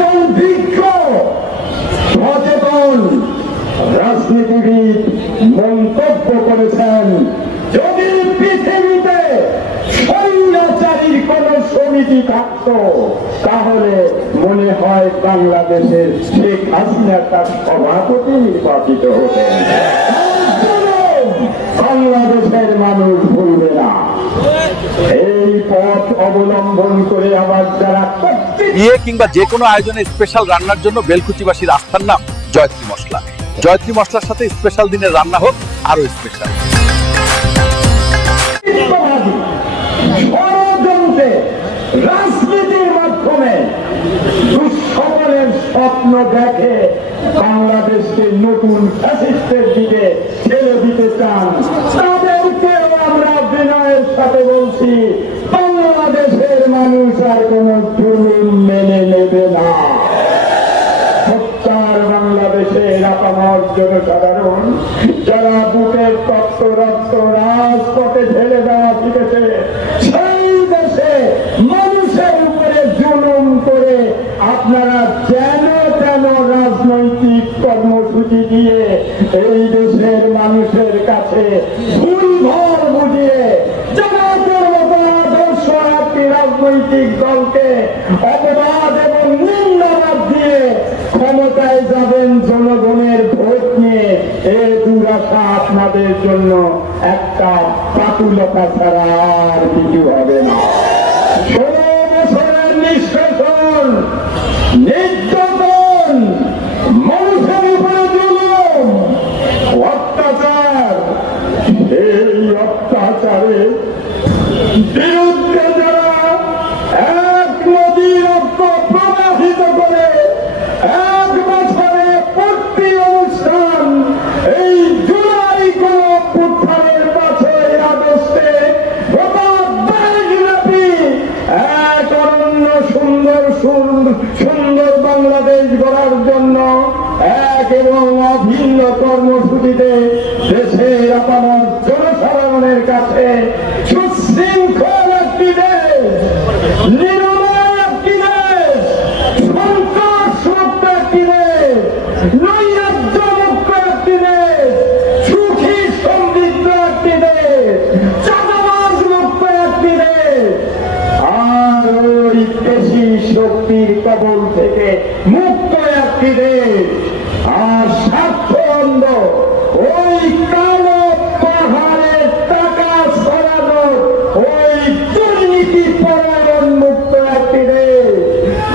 একজন বিজ্ঞ সচেতন রাজনীতিবিদ মন্তব্য করেছেন, যদি পৃথিবীতে স্বৈরাচারীর কোন সমিতি থাকত তাহলে মনে হয় বাংলাদেশের শেখ হাসিনা তার সভাপতি নির্বাচিত হতেন। বাংলাদেশের মানুষ ভুলবে না। এই পথ অবলম্বন করে আবার যারা বিয়ে কিংবা যে কোনো আয়োজনে স্পেশাল রান্নার জন্য বেলকুচিবাসীর আস্থার নাম জয়ত্রী মশলা। জয়ত্রী মশলার সাথে স্পেশাল দিনের রান্না হোক আরো স্পেশাল। ষড়যন্ত্রে রাজনীতির মাধ্যমে দুঃস্বপ্নের স্বপ্ন দেখে বাংলাদেশকে নতুন ফ্যাসিস্টের দিকে ঠেলে দিতে চান, তাদেরকেও আমরা বিনয়ের সাথে বলছি, বাংলাদেশের মানুষ আর কোন জুলুম মেনে নেবে না। বাংলাদেশের আপামর জনসাধারণ যারা বুকের তত্ত্ব রক্ত রাজপথে ঢেলে দেওয়া শিখেছে, সেই দেশে মানুষের উপরে জুলুম করে আপনারা যেন তেন রাজনৈতিক কর্মসূচি দিয়ে এই দেশের মানুষের কাছে ভুলভর বুঝিয়ে জামাতের মতো আদর্শ একটি রাজনৈতিক দলকে অপবাদ এবং নিন্দাবাদ দিয়ে ক্ষমতায় যাবেন জনগণের ভোট নিয়ে। এই দুরাশা আপনাদের জন্য একটা পাতুলতা ছাড়া আর কিছু হবে না। 16 বছরের নিষ্কাশন, নির্যাতন, মানুষের উপরে জুলুম, অত্যাচার, এই অত্যাচারে বিরুদ্ধে যারা এক নদী রক্ত প্রবাহিত করে এক বছরে প্রতি অনুষ্ঠান এই জুলাই গণঅভ্যুত্থানের 5ই আগস্টে গোটা দেশব্যাপী এক অনন্য সুন্দর বাংলাদেশ গড়ার জন্য এক এবং অভিন্ন কর্মসূচিতে দেশের আপামর জনসাধারণের কাছে সুশৃঙ্খল একটি দেশ, নিরাময় একটি দেশ, সন্ত্রাসমুক্ত একটি দেশ, নৈরাজ্যমুক্ত একটি দেশ, সুখী সমৃদ্ধ একটি দেশ, চাঁদাবাজ মুক্ত একটি দেশ, আর ওই পেশি শক্তির কবল থেকে মুক্ত একটি দেশ, আর স্বার্থবন্ধ ওই কালো পাহাড়ের টাকা ছড়ানো ওই দুর্নীতি পরায়ণ মুক্ত একটি দেশ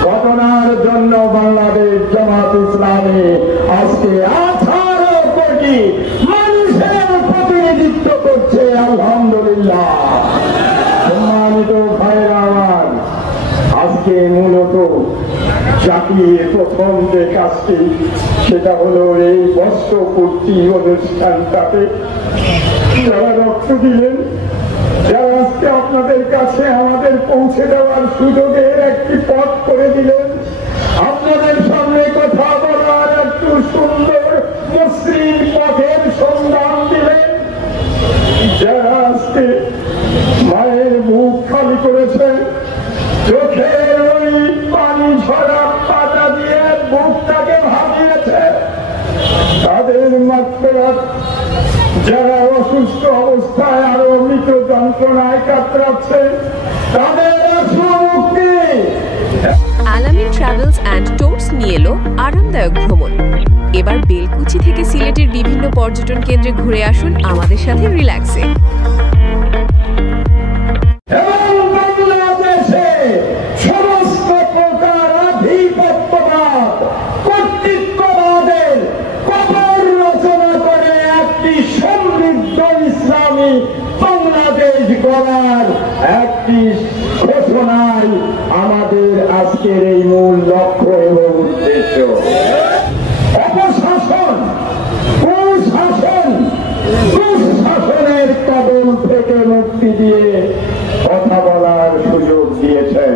ঘটনার জন্য বাংলাদেশ জামাত ইসলামী আজকে 18 কোটি মানুষের প্রতিনিধিত্ব করছে। আলহামদুলিল্লাহ। সম্মানিত ভাইরা আমার, আজকে মূলত জাতির প্রথম যে কাজটি সেটা হলো এই বস্ত্রপূর্তি অনুষ্ঠানটাতে যারা রক্ত দিলেন, যারা আজকে আপনাদের কাছে আমাদের পৌঁছে দেওয়ার সুযোগের একটি পথ করে দিলেন, আপনাদের সামনে কথা বলার একটু সুন্দর মসৃণ পথের সন্ধান দিলেন, যারা আজকে মায়ের বুক খালি করেছে, চোখের ওই পানি ঝরা পাতা দিয়ে বুকটাকে ভাবিয়েছে, তাদের মাগফিরাত, যারা অসুস্থ অবস্থায় আরো মৃত যন্ত্রণায় কাতরাচ্ছে তাদের মুক্তি। আলামিন ট্রাভেলস অ্যান্ড ট্যুরস নিয়ে এলো আরামদায়ক ভ্রমণ। এবার বেলকুচি থেকে সিলেটের বিভিন্ন পর্যটন কেন্দ্রে ঘুরে আসুন আমাদের সাথে রিল্যাক্সে। সমস্ত প্রকার আধিপত্যবাদ কর্তৃত্ববাদের কবর রচনা করে একটি সমৃদ্ধ ইসলামী বাংলাদেশ গড়ার একটি ঘোষণায় আমাদের আজকের এই মূল লক্ষ্য এবং উদ্দেশ্য। অপশাসন, কুশাসন, দুঃশাসনের কবল থেকে মুক্তি দিয়ে কথা বলার সুযোগ দিয়েছেন।